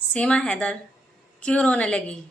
सीमा हैदर क्यों रोने लगी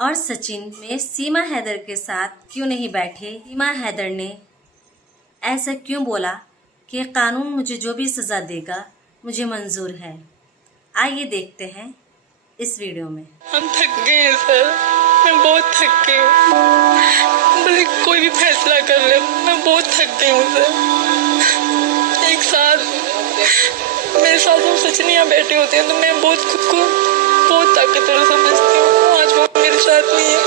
और सचिन में सीमा हैदर के साथ क्यों नहीं बैठे। सीमा हैदर ने ऐसा क्यों बोला कि कानून मुझे जो भी सज़ा देगा मुझे मंजूर है। आइए देखते हैं इस वीडियो में। हम थक गए हैं सर, मैं बहुत थक गई हूँ। भले कोई भी फैसला कर ले, मैं बहुत थक गई हूँ सर। एक साथ मेरे साथ हम सचिन यहाँ बैठे होते हैं तो मैं बहुत खुद को बहुत ताकतवर समझती हूँ। आज वो मेरे साथ नहीं है,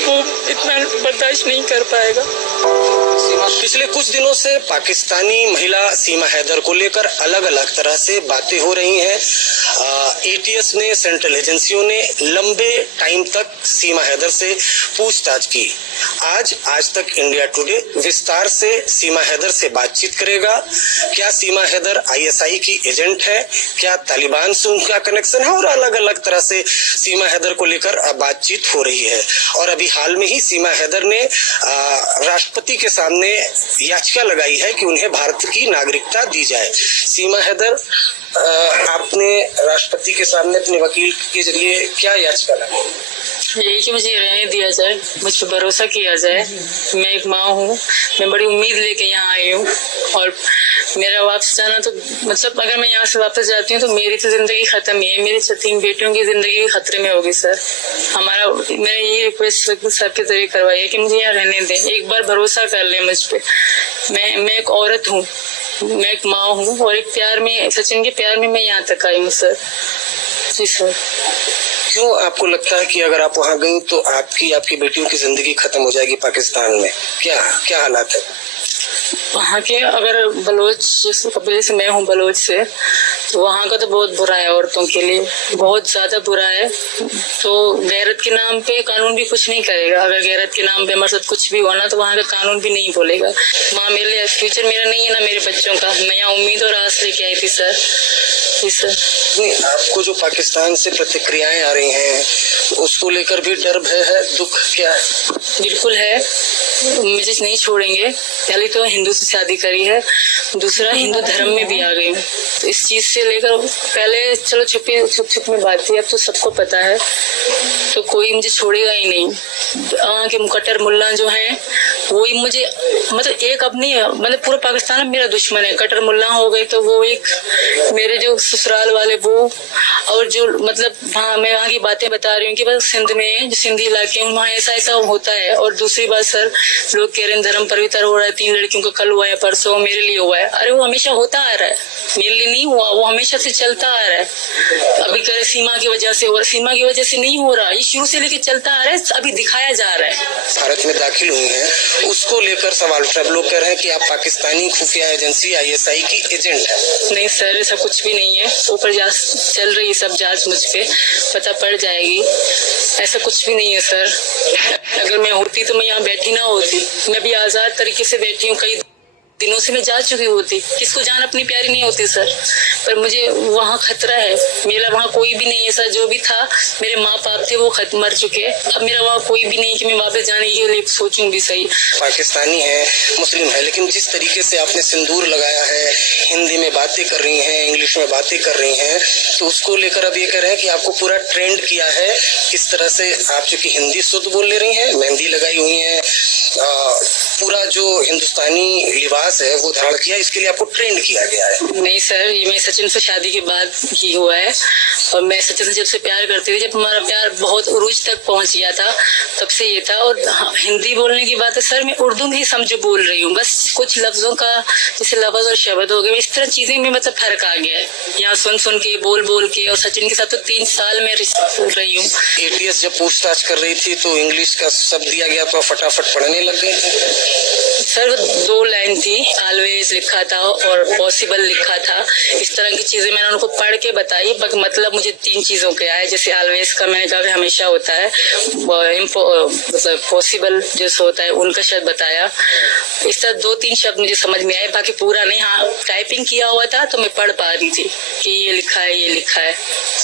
वो इतना बर्दाश्त नहीं कर पाएगा। पिछले कुछ दिनों से पाकिस्तानी महिला सीमा हैदर को लेकर अलग अलग तरह से बातें हो रही हैं। एटीएस ने, सेंट्रल एजेंसियों ने लंबे टाइम तक सीमा हैदर से पूछताछ की। आज तक इंडिया टुडे विस्तार से सीमा हैदर से बातचीत करेगा। क्या सीमा हैदर आईएसआई की एजेंट है, क्या तालिबान से उनका कनेक्शन है, और अलग अलग तरह से सीमा हैदर को लेकर बातचीत हो रही है। और अभी हाल में ही सीमा हैदर ने राष्ट्रपति के सामने याचिका लगाई है कि उन्हें भारत की नागरिकता दी जाए। सीमा हैदर, आपने राष्ट्रपति के सामने अपने वकील के जरिए क्या याचिका लगाई? यही कि मुझे रहने दिया जाए, मुझ पर भरोसा किया जाए। मैं एक माँ हूँ, मैं बड़ी उम्मीद लेके यहाँ आई हूँ और मेरा वापस जाना तो मतलब अगर मैं यहाँ से वापस जाती हूँ तो मेरी तो जिंदगी खत्म ही है। मेरी 3 बेटियों की जिंदगी खतरे में होगी सर। मैंने ये रिक्वेस्ट सर के जरिए करवाई है कि मुझे यहाँ रहने दें, एक बार भरोसा कर ले मुझ पे। मैं एक औरत हूँ, मैं एक माँ हूँ और एक प्यार में, सचिन के प्यार में मैं यहाँ तक आई हूँ सर। जी सर। क्यों आपको लगता है कि अगर आप वहाँ गई तो आपकी बेटियों की जिंदगी खत्म हो जाएगी पाकिस्तान में? क्या हालात है वहाँ के? अगर बलोच, जिस कबीले से मैं हूँ बलोच से, तो वहाँ का तो बहुत बुरा है, औरतों के लिए बहुत ज्यादा बुरा है। तो गैरत के नाम पे कानून भी कुछ नहीं करेगा। अगर गैरत के नाम पे हमारे साथ कुछ भी होना तो वहाँ का कानून भी नहीं बोलेगा। माँ मेरे लिए फ्यूचर मेरा नहीं है ना मेरे बच्चों का। मैं यहाँ उम्मीद और आस लेके आई थी सर। जी सर। आपको जो पाकिस्तान से प्रतिक्रियाएं आ रही हैं उसको लेकर भी डर भय है, दुख क्या है? बिल्कुल है, मुझे नहीं छोड़ेंगे। पहले तो हिंदू से शादी करी है, दूसरा हिंदू धर्म में भी आ गई हूँ, तो इस चीज से लेकर पहले चलो छुप में बात थी, अब तो सबको पता है, तो कोई मुझे छोड़ेगा ही नहीं। वहाँ के मुकट्टर मुल्ला जो हैं वो ही मुझे मतलब एक अपनी मतलब पूरा पाकिस्तान मेरा दुश्मन है। कट्टर मुल्ला हो गए तो वो एक, मेरे जो ससुराल वाले वो, और जो मतलब मैं वहाँ की बातें बता रही हूँ कि बस सिंध में जो सिंधी इलाके हैं वहाँ ऐसा होता है। और दूसरी बात सर, लोग कह रहे हैं धर्म परिवर्तन हो रहा है, 3 लड़कियों का कल हुआ है, परसों मेरे लिए हुआ है। अरे वो हमेशा होता आ रहा है, मेरे लिए नहीं हुआ, वो हमेशा से चलता आ रहा है। अभी कह रहे सीमा की वजह से, और सीमा की वजह से नहीं हो रहा, ये शुरू से लेके चलता आ रहा है, अभी दिखाया जा रहा है। भारत में दाखिल हुई है, उसको लेकर सवाल उठ रहा है। लोग कह रहे हैं कि आप पाकिस्तानी खुफिया एजेंसी आईएसआई की एजेंट है। नहीं सर, ऐसा कुछ भी नहीं है। ऊपर चल रही है सब जांच, मुझ पे पता पड़ जाएगी। ऐसा कुछ भी नहीं है सर। अगर मैं होती तो मैं यहाँ बैठी ना होती, मैं भी आजाद तरीके से बैठी हूँ। कई दिनों से मैं जा चुकी होती, किसको जान अपनी प्यारी नहीं होती सर, पर मुझे वहाँ खतरा है। मेरा वहाँ कोई भी नहीं है सर, जो भी था मेरे माँ बाप थे वो मर चुके, अब मेरा वहाँ कोई भी नहीं कि मैं वापस जाने के लिए सोचूं भी। सही पाकिस्तानी है, मुस्लिम है, लेकिन जिस तरीके से आपने सिंदूर लगाया है, हिंदी में बातें कर रही हैं, इंग्लिश में बातें कर रही हैं, तो उसको लेकर अब ये कह रहे हैं कि आपको पूरा ट्रेंड किया है। किस तरह से आप चूंकि हिंदी शुद्ध बोल ले रही हैं, मेहंदी लगाई हुई है, पूरा जो हिंदुस्तानी लिबास है वो धारण किया, इसके लिए आपको ट्रेंड किया गया है? नहीं सर, ये मैं सचिन से शादी के बाद ही हुआ है, और मैं सचिन से जब से प्यार करती थी, जब हमारा प्यार बहुत उरूज तक पहुंच गया था तब से ये था। और हिंदी बोलने की बात है सर, मैं उर्दू में ही समझो बोल रही हूँ, बस कुछ लफ्जों का जैसे लफ्ज और शब्द हो गए, इस तरह चीजें में मतलब फर्क आ गया है। यहाँ सुन के बोल के, और सचिन के साथ तो 3 साल में रही हूँ। एटीएस जब पूछताछ कर रही थी तो इंग्लिश का शब्द दिया गया तो फटाफट पढ़ने लग गए सर? 2 लाइन थी, ऑलवेज लिखा था और पॉसिबल लिखा था। इस तरह की चीजें मैंने उनको पढ़ के बताई, मतलब मुझे 3 चीजों के आए। जैसे ऑलवेज का मैंने कहा हमेशा होता है, मतलब पॉसिबल जो होता है उनका शब्द बताया। इस तरह 2-3 शब्द मुझे समझ में आए, बाकी पूरा नहीं। हाँ, टाइपिंग किया हुआ था तो मैं पढ़ पा रही थी कि ये लिखा है, ये लिखा है।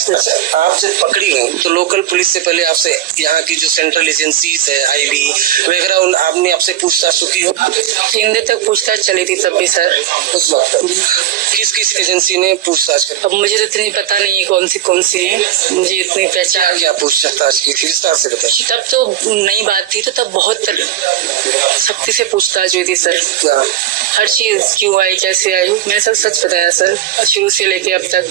अच्छा, आप जब पकड़ी गई तो लोकल पुलिस से पहले आपसे यहाँ की जो सेंट्रल एजेंसीज है, आईबी वगैरह, आपने आपसे पूछताछ की हो? 3 दिन तक पूछताछ चली थी तब भी सर। उस वक्त किस किस एजेंसी ने पूछताछ की? अब मुझे तो इतनी पता नहीं कौन सी है, मुझे इतनी पहचान। क्या पूछताछ की थी, विस्तार से बताइए। तब तो नई बात थी, तो तब बहुत सख्ती से पूछताछ हुई थी सर। क्या हर चीज क्यों आई, कैसे आई, मैंने सब सच बताया सर, शुरू से लेके अब तक।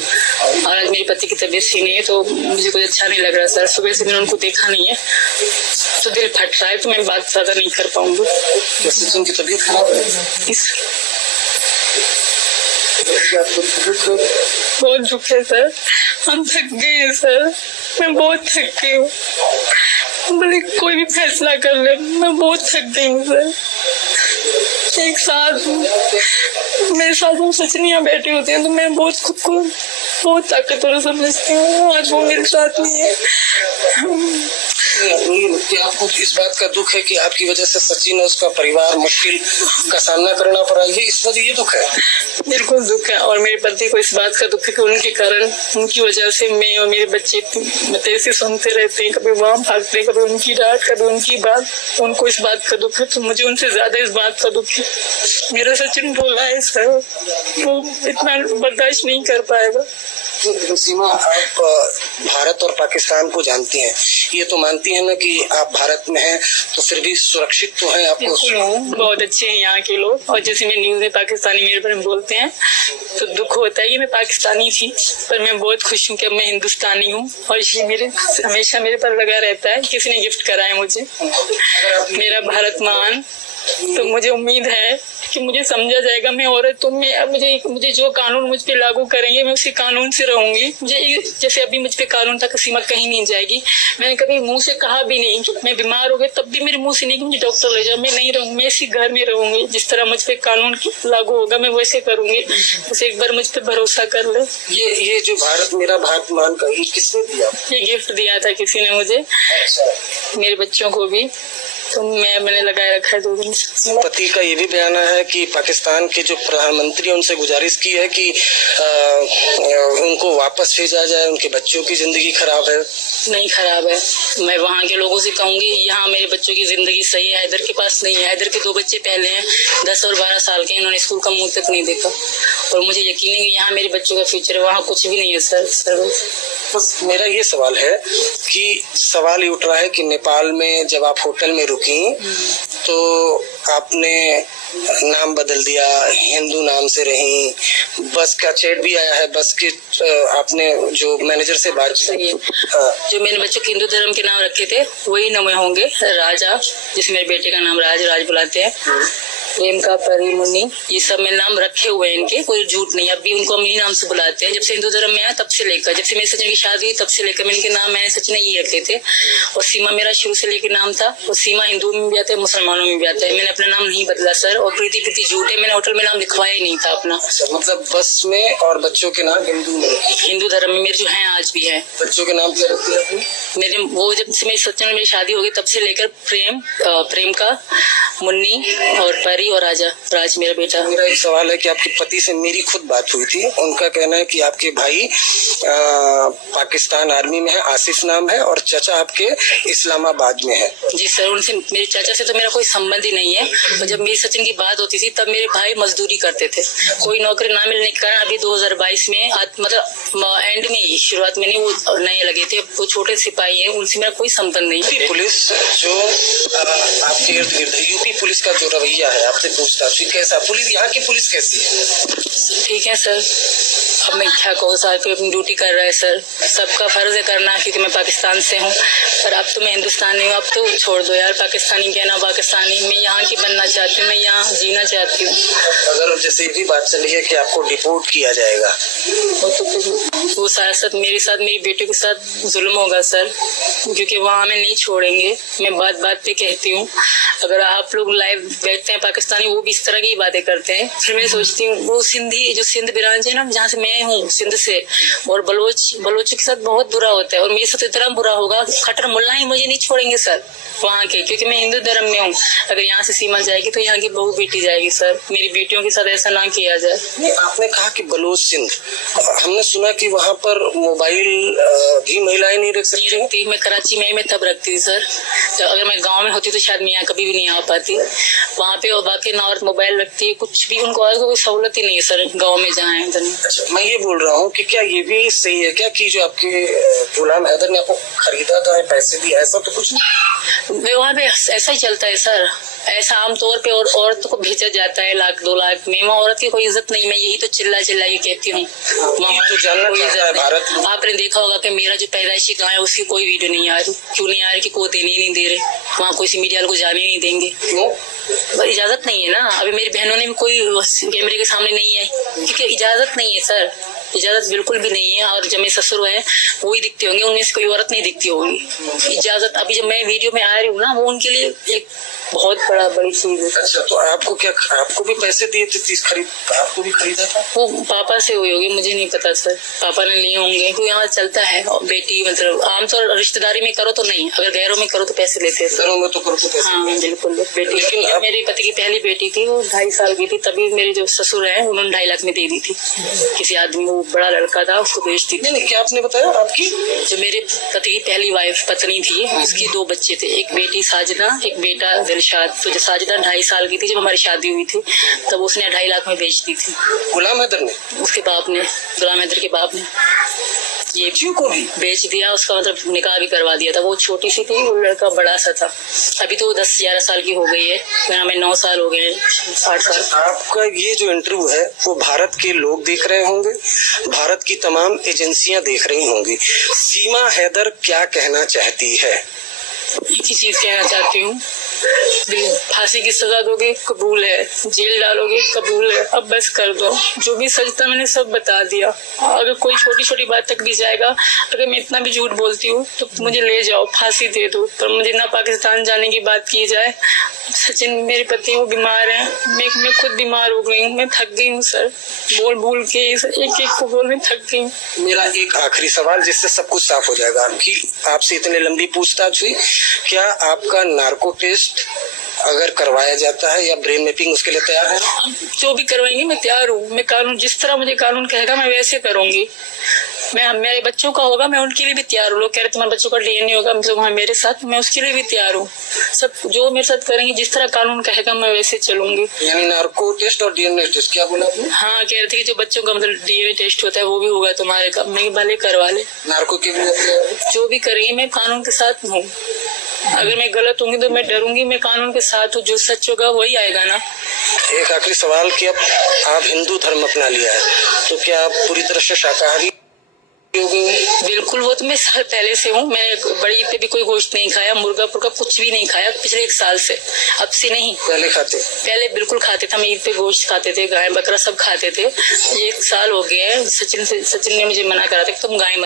और आज मेरे पति की तबीयत सही नहीं है तो मुझे कुछ अच्छा नहीं लग रहा सर। सुबह से मैंने उनको देखा नहीं है तो दिल फट रहा है, तो मैं बात ज्यादा नहीं कर पाऊंगी। सचिन की तबीयत खराब है? बहुत दुख है सर, हम थक गए हैं सर, मैं बहुत थक गई हूँ। भले कोई भी फैसला कर ले, मैं बहुत थक गई हूँ सर। एक साथ मेरे साथ हम सचनियाँ बैठी होती हैं तो मैं बहुत खुद को बहुत ताकतवर समझती हूँ। आज वो मेरे साथ नहीं है। आपको इस बात का दुख है कि आपकी वजह से सचिन और उसका परिवार मुश्किल का सामना करना पड़ा, ये इस वक्त ये दुख है? बिल्कुल दुख है, और मेरे पति को इस बात का दुख है कि उनके कारण, उनकी वजह से मैं और मेरे बच्चे ऐसे सुनते रहते हैं, कभी वहाँ भागते, कभी उनकी डांट, कभी उनकी बात। उनको इस बात का दुख है, तो मुझे उनसे ज्यादा इस बात का दुख है। मेरा सचिन बोला है सर, वो इतना बर्दाश्त नहीं कर पाएगा। सीमा, आप भारत और पाकिस्तान को जानती हैं, ये तो मानती हैं ना कि आप भारत में हैं तो फिर भी सुरक्षित तो हैं आपको? बहुत अच्छे हैं यहाँ के लोग, और जैसे मैं न्यूज में पाकिस्तानी मेरे बारे में बोलते हैं तो दुख होता है कि मैं पाकिस्तानी थी, पर मैं बहुत खुश हूँ कि अब मैं हिंदुस्तानी हूँ। और ये मेरे हमेशा मेरे पर लगा रहता है, किसी ने गिफ्ट करा है मुझे मेरा भारत महान। तो मुझे उम्मीद है कि मुझे समझा जाएगा, मैं औरत तो मैं अब मुझे जो कानून मुझ पे लागू करेंगे मैं उसी कानून से रहूंगी। मुझे जैसे अभी मुझ पे कानून था कि सीमा कहीं नहीं जाएगी, मैंने कभी मुंह से कहा भी नहीं कि मैं बीमार हो गई, तब भी मेरे मुंह से नहीं कि मुझे डॉक्टर ले जाओ, मैं नहीं रहूंगी, मैं इसी घर में रहूंगी। जिस तरह मुझ पे कानून लागू होगा मैं वैसे करूंगी, बस एक बार मुझ पे भरोसा कर ले। ये जो भारत मेरा भारत मान का, ये किसने दिया? ये गिफ्ट दिया था किसी ने मुझे, मेरे बच्चों को भी, तो मैंने लगाए रखा है 2 दिन से। पति का ये भी बयान है कि पाकिस्तान के जो प्रधानमंत्री उनसे गुजारिश की है कि उनको वापस भेजा जाए, उनके बच्चों की जिंदगी खराब है। नहीं खराब है, मैं वहाँ के लोगों से कहूंगी यहाँ मेरे बच्चों की जिंदगी सही है। हैदर के पास नहीं है, हैदर के 2 बच्चे पहले हैं, 10 और 12 साल के, इन्होंने स्कूल का मुंह तक नहीं देखा, और मुझे यकीन है कि यहाँ मेरे बच्चों का फ्यूचर है, वहाँ कुछ भी नहीं है सर। बस मेरा ये सवाल है कि सवाल ये उठ रहा है कि नेपाल में जब आप होटल में रुकी तो आपने नाम बदल दिया, हिंदू नाम से रही, बस का चैट भी आया है, बस के आपने जो मैनेजर से बात की, जो मैंने बच्चों के हिंदू धर्म के नाम रखे थे वही नाम होंगे। राजा, जिस मेरे बेटे का नाम राज बुलाते हैं, प्रेम का, परी, मुन्नी, ये सब मैंने नाम रखे हुए हैं इनके, कोई झूठ नहीं। अभी उनको हम इन्हीं नाम से बुलाते हैं। जब से हिंदू धर्म में आया तब से लेकर, जब से मेरी सचिन की शादी हुई तब से लेकर मैंने इनके नाम मैंने सचिन ये रखे थे। और सीमा मेरा शुरू से लेकर नाम था, और सीमा हिंदू में भी आता है, मुसलमानों में भी आता है, मैंने अपना नाम नहीं बदला सर। और प्रीति झूठ है, मैंने होटल में नाम लिखवाया ही नहीं था अपना। मतलब बस में और बच्चों के नाम हिंदू धर्म में मेरे जो है आज भी है। बच्चों के नाम क्या रखते हैं मेरे? वो जब से मेरी सचिन में मेरी शादी हो गई तब से लेकर प्रेम का, मुन्नी और परी और राज मेरा बेटा। मेरा एक सवाल है कि आपके पति से मेरी खुद बात हुई थी, उनका कहना है कि आपके भाई पाकिस्तान आर्मी में है, आसिफ नाम है, और चाचा आपके इस्लामाबाद में है। जी सर, उनसे, मेरे चाचा से तो मेरा कोई संबंध ही नहीं है। और जब मेरी सचिन की बात होती थी तब मेरे भाई मजदूरी करते थे, कोई नौकरी ना मिलने के कारण अभी 2022 में मतलब एंड में ही, शुरुआत में नहीं, वो नए लगे थे, वो छोटे सिपाही हैं, उनसे मेरा कोई संबंध नहीं। पुलिस जो आपके इर्द गिर्द, यूपी पुलिस का जो रवैया है आपसे पूछताछ कैसा? पुलिस, यहाँ की पुलिस कैसी है? ठीक है सर, अब मैं क्या कहूँ, साहब कोई अपनी ड्यूटी कर रहा है सर, सबका फर्ज है करना, क्योंकि मैं पाकिस्तान से हूँ। पर अब तो मैं हिंदुस्तानी हूँ, अब तो छोड़ दो यार, पाकिस्तानी कहना पाकिस्तानी, मैं यहाँ की बनना चाहती हूँ, मैं यहाँ जीना चाहती हूँ। अगर जैसे ये भी बात चली है कि आपको डिपोर्ट किया जाएगा, वो साथ मेरे साथ, मेरी बेटी के साथ जुल्म होगा सर, क्योंकि वहाँ हमें नहीं छोड़ेंगे। मैं बात पे कहती हूँ, अगर आप लोग लाइव बैठते हैं पाकिस्तानी, वो भी इस तरह की बातें करते हैं, फिर मैं सोचती हूँ वो सिंधी, जो सिंध ब्रांच है ना, जहाँ से मैं हूँ, सिंध से, और बलोचों के साथ बहुत बुरा होता है, और मेरे साथ इतना बुरा होगा, खट्टर मुल्ला ही मुझे नहीं छोड़ेंगे सर वहाँ के, क्योंकि मैं हिंदू धर्म में हूँ। अगर यहाँ से सीमा जाएगी तो यहाँ की बहू बेटी जाएगी सर, मेरी बेटियों के साथ ऐसा ना किया जाए। आपने कहा कि बलोच सिंध, हमने सुना कि वहाँ पर मोबाइल भी महिलाएं नहीं रख सकती। मैं कराची में तब रखती थी सर, अगर मैं गाँव में होती तो शायद मैं यहाँ कभी भी नहीं आ पाती वहाँ पे। और बाकी ना औरत मोबाइल रखती है, कुछ भी उनको और कोई सहूलत ही नहीं है सर गाँव में जहाँ है। अच्छा, मैं ये बोल रहा हूँ कि क्या ये भी सही है क्या कि जो आपके गुलाम हैदर ने आपको खरीदा था, पैसे दिए, ऐसा तो कुछ नहीं? वहाँ पे ऐसा ही चलता है सर, ऐसा आमतौर पे और औरत को भेजा जाता है 1-2 लाख में। वहाँ औरत की कोई इज्जत नहीं, मैं यही तो चिल्ला के कहती हूँ। तो जानना चाहता है भारत में। आपने देखा होगा कि मेरा जो पैदाइशी गाँव है उसकी कोई वीडियो नहीं आ रही। क्यों नहीं आ रही? कि कोई देने ही नहीं दे रहे, वहाँ कोई सी मीडिया को जाने नहीं देंगे। क्यों? इजाजत नहीं है ना। अभी मेरी बहनों ने भी कोई कैमरे के सामने नहीं आई क्योंकि इजाजत नहीं है सर, इजाजत बिल्कुल भी नहीं है। और जब मेरे ससुर है वो ही दिखते होंगे, उनमें से कोई औरत नहीं दिखती होगी। इजाजत अभी जब मैं वीडियो में आ रही हूँ ना, वो उनके लिए एक बहुत बड़ी चीज है। अच्छा, तो आपको भी पैसे दिए थे चीज खरीद, आपको भी खरीदा था? वो पापा से हुई होगी, मुझे नहीं पता सर, पापा ने लिए होंगे। क्योंकि यहाँ चलता है बेटी मतलब आमतौर रिश्तेदारी में करो तो नहीं, अगर गैरों में करो तो पैसे लेते हैं। घरों में तो करो तो पैसे। हाँ बिल्कुल। बेटी लेकिन मेरे पति की पहली बेटी थी, वो 2.5 साल की थी, तभी मेरे जो ससुर है उन्होंने 2.5 लाख में दे दी थी किसी आदमी, वो बड़ा लड़का था, उसको बेच दी थी। नहीं, क्या आपने बताया आपकी जो मेरे पति की पहली वाइफ पत्नी थी, उसकी 2 बच्चे थे, एक बेटी साजिदा, एक बेटा दिलशाद। तो जो साजिदा 2.5 साल की थी जब हमारी शादी हुई थी, तब उसने 2.5 लाख में बेच दी थी। गुलाम हैदर ने? उसके बाप ने, गुलाम हैदर के बाप ने ये को भी बेच दिया। उसका मतलब निकाह भी करवा दिया था। वो छोटी सी थी, वो लड़का बड़ा सा था। अभी तो 10-11 साल की हो गई है, हमें 9 साल हो गए, 60 साल। आपका ये जो इंटरव्यू है वो भारत के लोग देख रहे होंगे, भारत की तमाम एजेंसियां देख रही होंगी। सीमा हैदर क्या कहना चाहती है? एक ही चीज कहना चाहती हूँ, फांसी की सजा दोगे कबूल है, जेल डालोगे कबूल है, अब बस कर दो। जो भी सच था मैंने सब बता दिया। अगर कोई छोटी छोटी बात तक भी जाएगा, अगर मैं इतना भी झूठ बोलती हूँ तो मुझे ले जाओ, फांसी दे दो, पर मुझे ना पाकिस्तान जाने की बात की जाए। सचिन मेरे पति वो बीमार है, मैं खुद बीमार हो गई हूँ, मैं थक गई हूँ सर, बोल के एक को बोल में थक गई हूँ। मेरा एक आखिरी सवाल जिससे सब कुछ साफ हो जाएगा। आपसे इतने लंबी पूछताछ हुई, क्या आपका नार्को टेस्ट अगर करवाया जाता है या ब्रेन मैपिंग उसके लिए तैयार है? जो भी करवाएंगे मैं तैयार हूँ। मैं कानून, जिस तरह मुझे कानून कहेगा मैं वैसे करूंगी। मैं मेरे बच्चों का होगा, मैं उनके लिए भी तैयार हूँ। लोग कह रहे तुम्हारे बच्चों का डीएनए होगा मतलब वहाँ मेरे साथ, मैं उसके लिए भी तैयार हूँ। सब जो मेरे साथ करेंगे, जिस तरह कानून कहेगा मैं वैसे चलूंगी। यानी नार्को टेस्ट और डीएनए टेस्ट, क्या बोला आपने? हाँ, कह रहे थे कि जो बच्चों का मतलब डीएनए टेस्ट होता है वो भी होगा तुम्हारे का, मैं भले करवा ले। नार्को के भी जो भी करेंगे मैं कानून के साथ हूँ। अगर मैं गलत होंगी तो मैं डरूंगी, मैं कानून के साथ हूँ। जो सच होगा वही आएगा ना। एक आखिरी सवाल कि अब आप हिंदू धर्म अपना लिया है तो क्या आप पूरी तरह से शाकाहारी? बिल्कुल, वो तो मैं साल पहले से हूँ। मैंने बड़ी पे भी कोई गोश्त नहीं खाया, मुर्गा पुर्गा कुछ भी नहीं खाया पिछले 1 साल से। अब से नहीं, पहले खाते? पहले बिल्कुल खाते थे। हम ईद पे गोश्त खाते थे, गाय बकरा सब खाते थे। 1 साल हो गया है। सचिन ने मुझे मना करा था कि तुम गाय